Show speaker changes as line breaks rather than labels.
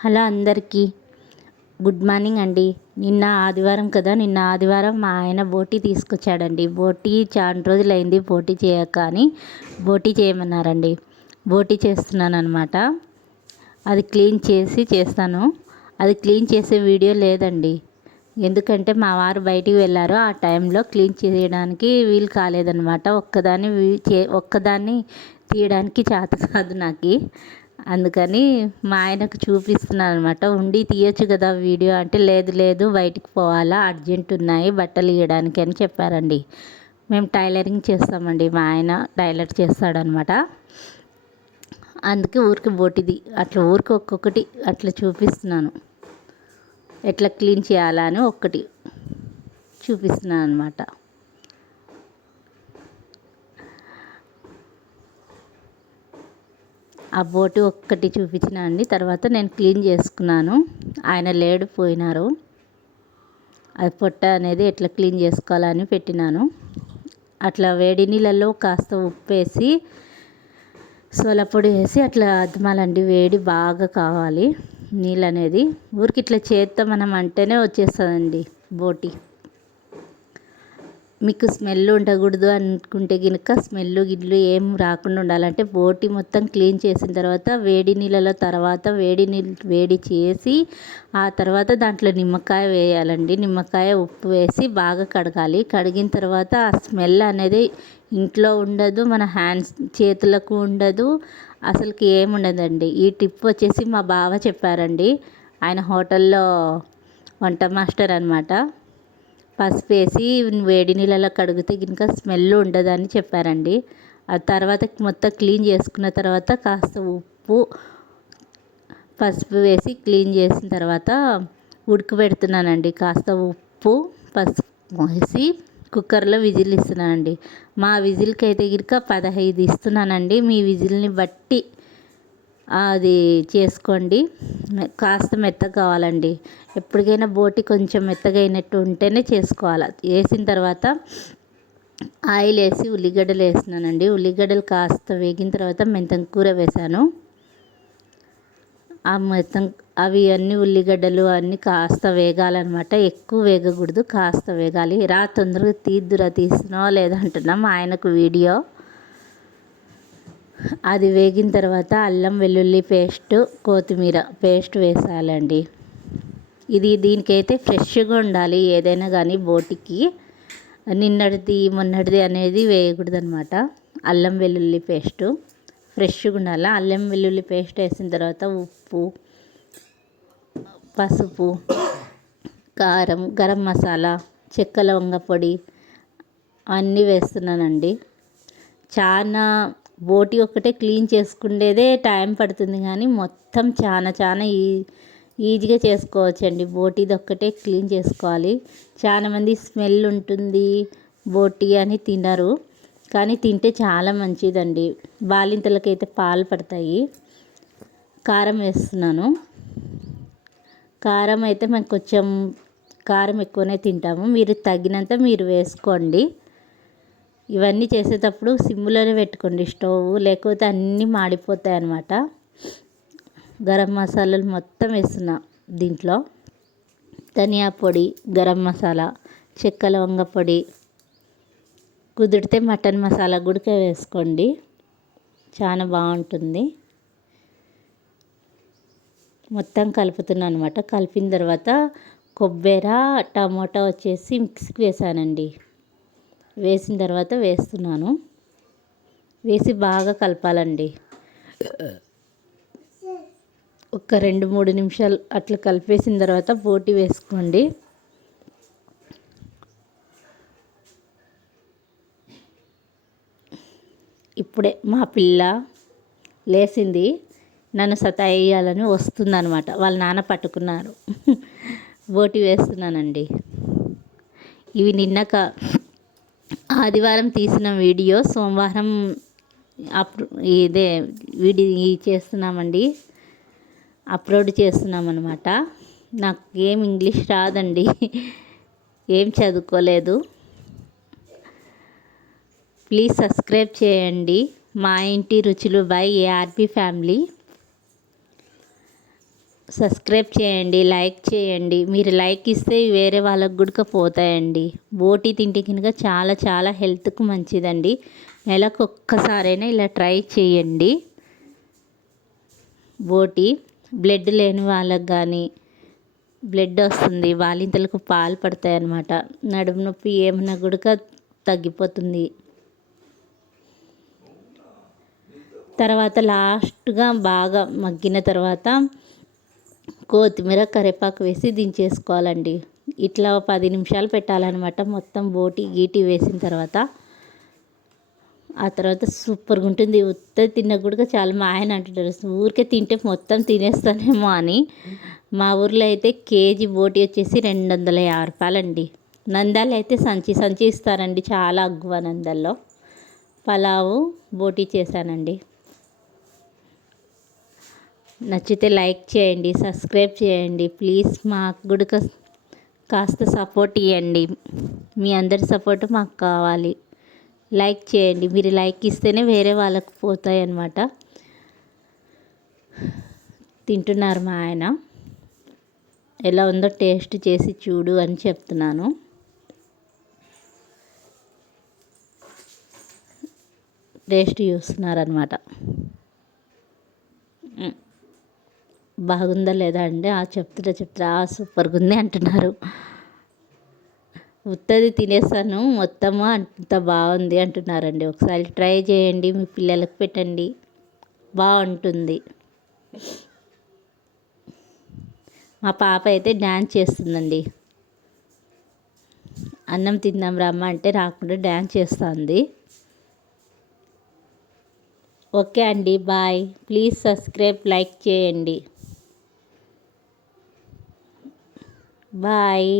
Hello అందరికీ. Good morning అండి. నిన్న ఆదివారం కదా నిన్న ఆదివారం మా ఆయన బోటీ తీసుకొచ్చాడండి. బోటీ చాలా రోజులైంది బోటీ చేయక అని బోటీ చేయమన్నారండి. బోటీ చేస్తున్నాను అనమాట అది క్లీన్ చేసి చేస్తాను. అది క్లీన్ చేసే వీడియో లేదండి. ఎందుకంటే మా వారు బయటికి వెళ్ళారు. ఆ టైంలో క్లీన్ చేయడానికి వీలు కాలేదనమాట ఒక్కదాన్ని చే ఒక్కదాన్ని తీయడానికి చేత కాదు నాకు. అందుకని మా ఆయనకు చూపిస్తున్నాను అనమాట ఉండి తీయొచ్చు కదా వీడియో. అంటే లేదు లేదు బయటికి పోవాలా అర్జెంట్ ఉన్నాయి బట్టలు ఇవ్వడానికి అని చెప్పారండి. మేము టైలరింగ్ చేస్తామండి. మా ఆయన టైలర్ చేస్తాడనమాట అందుకే ఊరికి బోటిది అట్లా ఊరికి ఒక్కొక్కటి అట్లా చూపిస్తున్నాను. ఎట్లా క్లీన్ చేయాలా అని ఒక్కటి చూపిస్తున్నాను అనమాట ఆ బోటు ఒక్కటి చూపించిన అండి. తర్వాత నేను క్లీన్ చేసుకున్నాను. ఆయన లేడు పోయినారు. అది పొట్ట అనేది ఎట్లా క్లీన్ చేసుకోవాలని పెట్టినాను. అట్లా వేడి నీళ్ళల్లో కాస్త ఉప్పు వేసి సోలపొడి వేసి అట్లా అద్దమాలండి వేడి బాగా కావాలి నీళ్ళు అనేది. ఊరికి ఇట్లా చేత్తో మనం అంటేనే వచ్చేస్తుందండి బోటి. మీకు స్మెల్ ఉండకూడదు అనుకుంటే కనుక స్మెల్ గిడ్లు ఏం రాకుండా ఉండాలంటే బోటి మొత్తం క్లీన్ చేసిన తర్వాత వేడి నీళ్ళలో తర్వాత వేడి నీళ్ళు వేడి చేసి ఆ తర్వాత దాంట్లో నిమ్మకాయ వేయాలండి. నిమ్మకాయ ఉప్పు వేసి బాగా కడగాలి. కడిగిన తర్వాత ఆ స్మెల్ అనేది ఇంట్లో ఉండదు మన హ్యాండ్స్ చేతులకు ఉండదు అసలుకి ఏముండదండి ఈ టిప్ వచ్చేసి మా బావ చెప్పారండి. ఆయన హోటల్లో వంట మాస్టర్ అనమాట పసుపు వేసి వేడి నీళ్ళలో కడిగితే కనుక స్మెల్ ఉండదని చెప్పారండి. ఆ తర్వాత మొత్తం క్లీన్ చేసుకున్న తర్వాత కాస్త ఉప్పు పసుపు వేసి క్లీన్ చేసిన తర్వాత ఉడకబెడుతున్నానండి కాస్త ఉప్పు పసుపు వేసి కుక్కర్లో విజిల్ ఇస్తున్నానండి. మా విజిల్కి అయితే గిరక పదహైదు ఇస్తున్నానండి. మీ విజిల్ని బట్టి అది చేసుకోండి. కాస్త మెత్తగా కావాలండి. ఎప్పటికైనా బోటి కొంచెం మెత్తగా అయినట్టు ఉంటేనే చేసుకోవాలి. వేసిన తర్వాత ఆయిల్ వేసి ఉల్లిగడ్డలు వేసినానండి ఉల్లిగడ్డలు కాస్త వేగిన తర్వాత మెంతం కూర వేసాను ఆ మెత్తం అవి అన్ని ఉల్లిగడ్డలు అన్నీ కాస్త వేగాలన్నమాట. ఎక్కువ వేగకూడదు కాస్త వేగాలి. రా తొందరగా తీద్దురా తీసినావా లేదంటున్నా అంటున్నాం ఆయనకు వీడియో. అది వేగిన తర్వాత అల్లం వెల్లుల్లి పేస్ట్ కొత్తిమీర పేస్ట్ వేసాలండి. ఇది దీనికైతే ఫ్రెష్గా ఉండాలి ఏదైనా కానీ బోటికి. నిన్నటిది మొన్నటిది అనేది వేయకూడదు అనమాట అల్లం వెల్లుల్లి పేస్టు ఫ్రెష్గా ఉండాలి. అల్లం వెల్లుల్లి పేస్ట్ వేసిన తర్వాత ఉప్పు పసుపు కారం గరం మసాలా చెక్క లవంగ పొడి అన్నీ వేస్తున్నానండి. చాలా బోటి ఒక్కటే క్లీన్ చేసుకునేదే టైం పడుతుంది కానీ మొత్తం చాలా చాలా ఈ ఈజీగా చేసుకోవచ్చండి. బోటీది ఒక్కటే క్లీన్ చేసుకోవాలి. చాలామంది స్మెల్ ఉంటుంది బోటి అని తినరు కానీ తింటే చాలా మంచిదండి. బాలింతలకైతే పాలు పడతాయి. కారం వేస్తున్నాను. కారం అయితే మేము కొంచెం కారం ఎక్కువనే తింటాము. మీరు తగినంత మీరు వేసుకోండి. ఇవన్నీ చేసేటప్పుడు సిమ్లోనే పెట్టుకోండి. స్టవ్ లేకపోతే అన్నీ మాడిపోతాయి అన్నమాట గరం మసాలాలు మొత్తం వేస్తున్నా దీంట్లో. ధనియా పొడి గరం మసాలా చెక్క లవంగ పొడి. కుదిరితే మటన్ మసాలా గుడికే వేసుకోండి. చాలా బాగుంటుంది. మొత్తం కలుపుతున్నాను అనమాట కలిపిన తర్వాత కొబ్బరి టమోటా వచ్చేసి మిక్సీకి వేసానండి. వేసిన తర్వాత వేస్తున్నాను. వేసి బాగా కలపాలండి. ఒక రెండు మూడు నిమిషాలు అట్లా కలిపేసిన తర్వాత పోటీ వేసుకోండి. ఇప్పుడే మా పిల్ల లేచింది. నన్ను సతాయియాలని వస్తుందనమాట వాళ్ళ నాన్న పట్టుకున్నారు. బోటి వేస్తున్నానండి. ఇవి నిన్నక ఆదివారం తీసిన వీడియో సోమవారం అప్ ఇదే వీడియో చేస్తున్నామండి. అప్లోడ్ చేస్తున్నామన్నమాట. నాకు ఏం ఇంగ్లీష్ రాదండి. ఏం చదువుకోలేదు. ప్లీజ్ సబ్స్క్రైబ్ చేయండి. మా ఇంటి రుచులు బై ఏఆర్పి ఫ్యామిలీ. సబ్స్క్రైబ్ చేయండి లైక్ చేయండి. మీరు లైక్ ఇస్తే వేరే వాళ్ళకు కూడా పోతాయండి. బోటి తింటే కనుక చాలా చాలా హెల్త్కు మంచిదండి. నెలకు ఒక్కసారైనా ఇలా ట్రై చేయండి. బోటి బ్లడ్ లేని వాళ్ళకు కానీ బ్లడ్ వస్తుంది వాలింతలకు పాలు పడతాయి అన్నమాట నడుము నొప్పి ఏమైనా కూడా తగ్గిపోతుంది. తర్వాత లాస్ట్గా బాగా మగ్గిన తర్వాత కొత్తిమీర కరివేపాకు వేసి దించేసుకోవాలండి. ఇట్లా పది నిమిషాలు పెట్టాలన్నమాట. మొత్తం బోటి గీటి వేసిన తర్వాత. ఆ తర్వాత సూపర్గా ఉంటుంది. ఉత్త తిన్న కూడా చాలా మా ఆయన అంటుంటారు ఊరికే తింటే మొత్తం తినేస్తానేమో అని. మా ఊర్లో అయితే కేజీ బోటి వచ్చేసి రెండు వందల యాభై రూపాయలండి. నందాలు అయితే సంచి సంచి ఇస్తారండి చాలా అగ్గువ నందల్లో పలావు బోటి చేశానండి. నచ్చితే లైక్ చేయండి సబ్స్క్రైబ్ చేయండి. ప్లీజ్ మాకు కూడా కాస్త సపోర్ట్ ఇవ్వండి. మీ అందరి సపోర్ట్ మాకు కావాలి. లైక్ చేయండి. మీరు లైక్ ఇస్తేనే వేరే వాళ్ళకు పోతాయి అన్నమాట తింటున్నారు మా ఆయన. ఎలా ఉందో టేస్ట్ చేసి చూడు అని చెప్తున్నాను. టేస్ట్ చూస్తున్నారనమాట బాగుందా లేదా అండి? ఆ చెప్తుంటే ఆ సూపర్గా ఉంది అంటున్నారు. ఉత్తది తినేస్తాను మొత్తము? అంత బాగుంది అంటున్నారండి. ఒకసారి ట్రై చేయండి మీ పిల్లలకు పెట్టండి. బాగుంటుంది. మా పాప అయితే డ్యాన్స్ చేస్తుందండి. అన్నం తిందాం రమ్మ అంటే రాకుండా డ్యాన్స్ చేస్తుంది. ఓకే అండి బాయ్. ప్లీజ్ సబ్స్క్రైబ్ లైక్ చేయండి. బాయ్